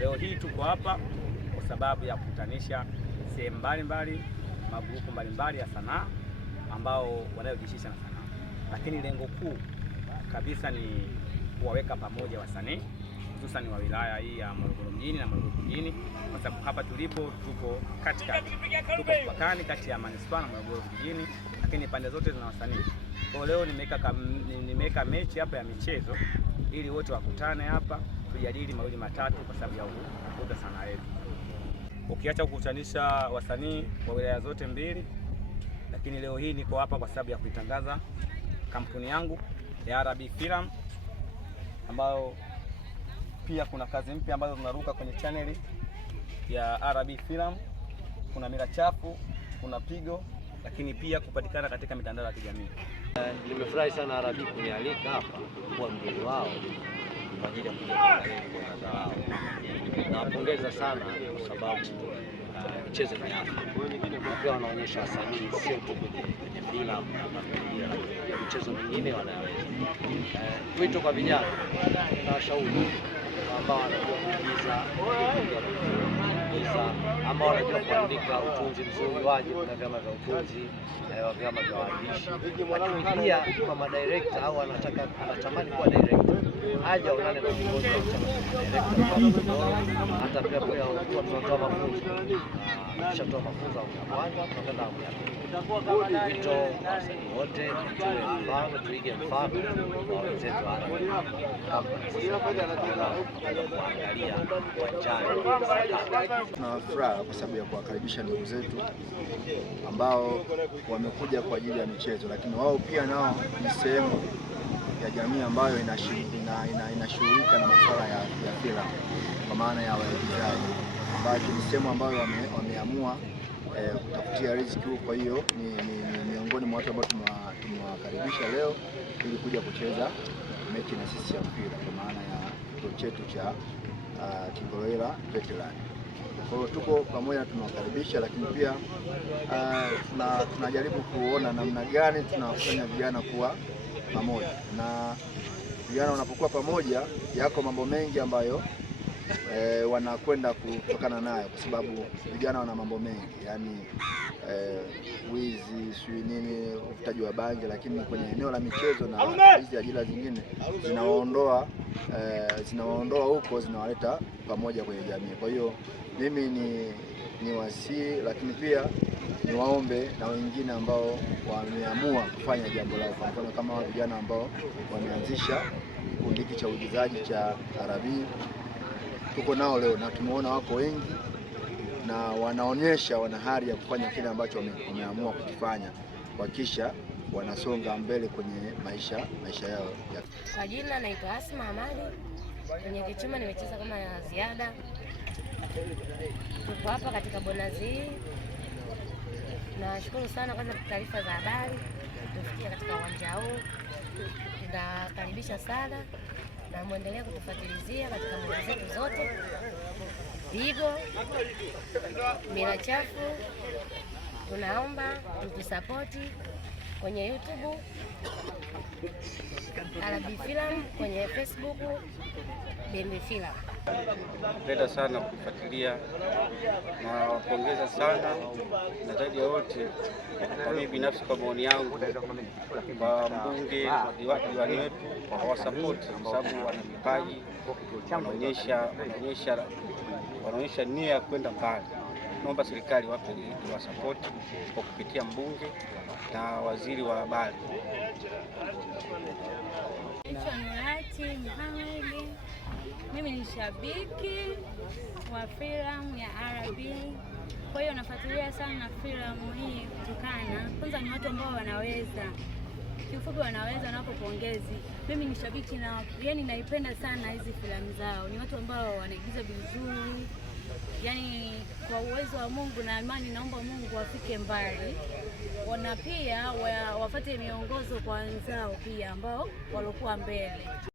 Leo hii tuko hapa kwa sababu ya kukutanisha sehemu mbalimbali, magrupu mbalimbali ya sanaa ambao wanayojihusisha na sanaa, lakini lengo kuu kabisa ni kuwaweka pamoja wasanii hususan wa wilaya hii ya Morogoro mjini na Morogoro mjini, kwa sababu hapa tulipo tuko mpakani kati ya manispaa na Morogoro mjini, lakini pande zote zina wasanii. Kwa leo nimeweka mechi hapa ya michezo ili wote wakutane hapa tujadili mawili matatu kwa sababu ya kukuza sanaa yetu. Ukiacha kukutanisha wasanii wa wilaya zote mbili, lakini leo hii niko hapa kwa sababu ya kuitangaza kampuni yangu ya RB Film, ambayo pia kuna kazi mpya ambazo zinaruka kwenye channel ya RB Film. Kuna Mila Chafu, kuna Pigo, lakini pia kupatikana katika mitandao ya kijamii. Nimefurahi sana RB kunialika hapa kuwa mgeni wao kwa ajili ya kuja kuangalia kazi zao. Nawapongeza sana kwa sababu michezo ni afya. Pia wanaonyesha wasanii sio tu kwenye filamu na michezo mingine wanaweza. Wito kwa vijana na washauri ambao wanajua kuigiza ambao wanajua kuandika utunzi mzuri, waje kuna vyama vya utunzi, vyama vya waandishi, lakini pia kwa madirector au anatamani kuwa director, aje aonane na viongozi wa director, hata pia tunatoa mafunzo, tunatoa mafunzo ya kwanza, tunakwenda ya pili. Wito wasanii wote tuwe mfano, tuige mfano wa wenzetu kuangalia uwanjani. Tuna furaha kwa sababu ya kuwakaribisha ndugu zetu ambao wamekuja kwa ajili ya michezo, lakini wao pia nao ni sehemu ya jamii ambayo inashughulika na masuala ya filamu, kwa maana ya waigizaji, ambayo ni sehemu ambayo wameamua kutafutia riziki. Kwa hiyo ni miongoni mwa watu ambao tumewakaribisha leo ili kuja kucheza mechi na sisi ya mpira kwa maana ya kituo chetu cha Kingoloela Veteran. Kwa hiyo tuko pamoja, tunawakaribisha, lakini pia tunajaribu kuona namna gani tunawafanya vijana kuwa pamoja, na vijana wanapokuwa pamoja yako mambo mengi ambayo wanakwenda kutokana nayo, kwa sababu vijana wana mambo mengi, yani wizi, sui nini, uvutaji wa bangi, lakini kwenye eneo la michezo na hizi ajira zingine zinawaondoa huko, zinawaleta pamoja kwenye jamii. Kwa hiyo mimi ni wasii, lakini pia ni waombe na wengine ambao wameamua kufanya jambo lao, kwa mfano kama vijana ambao wameanzisha kikundi cha uigizaji cha RB. Tuko nao leo na tumeona wako wengi na wanaonyesha wana hari ya kufanya kile ambacho wameamua kukifanya, kwa kisha wanasonga mbele kwenye maisha yao. Kwa jina naitwa Asma Hamadi, kwenye kichuma nimecheza kama ya ziada. Tuko hapa katika bonazi hii. Nashukuru sana kwanza taarifa za habari tufikia katika uwanja huu. Tunakaribisha sana na muendelee kutufuatilizia katika mambo zetu zote. Pigo, Mila Chafu, tunaomba mtusapoti kwenye YouTube, RB Film, kwenye Facebook, RB Film. Napenda sana kufuatilia na wapongeza sana, na zaidi ya wote kwa mimi binafsi, kwa maoni yangu, kwa mbunge diwani wetu wa support, kwa sababu wana vipaji, wanaonyesha nia ya kwenda mbali. Naomba serikali wape wa support kwa kupitia mbunge na waziri wa habari. Mimi ni shabiki wa filamu ya RB, kwa hiyo nafuatilia sana filamu hii kutokana, kwanza ni watu ambao wanaweza, kiufupi wanaweza, na pongezi. Mimi ni shabiki na yani naipenda sana hizi filamu zao. Ni watu ambao wanaigiza vizuri, yani kwa uwezo wa Mungu na imani, naomba Mungu wafike mbali, wana pia wafuate miongozo kwa wenzao pia ambao walokuwa mbele.